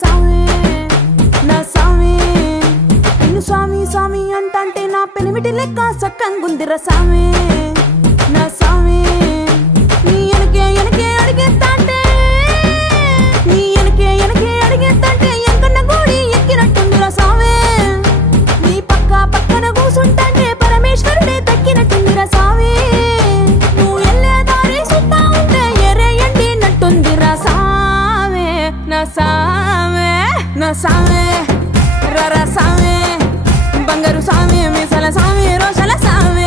సామి నా సామి నిన్ను స్వామి స్వామి అంటంటే నా పెనిమిటి లెక్క సక్కంగుందిర సామి నా సామి నీ ఎనకే ఎనకే అడిగేస్తాంటే నీ ఎనకే ఎనకే అడిగేస్తాంటే ఎంకన్న గోడి ఎక్కినట్టుందిర సామి నీ పక్కన కూసుంటాంటే పరమేశ్వరుడే దక్కినట్టుందిర సామి నువ్వు ఎల్లే దారి సుత్తా ఉంటే ఎర్రయండి నట్టుందిర సామి నా సామి నా సామి రర సామి బంగారు సామి మీసల సామి రోషల సామి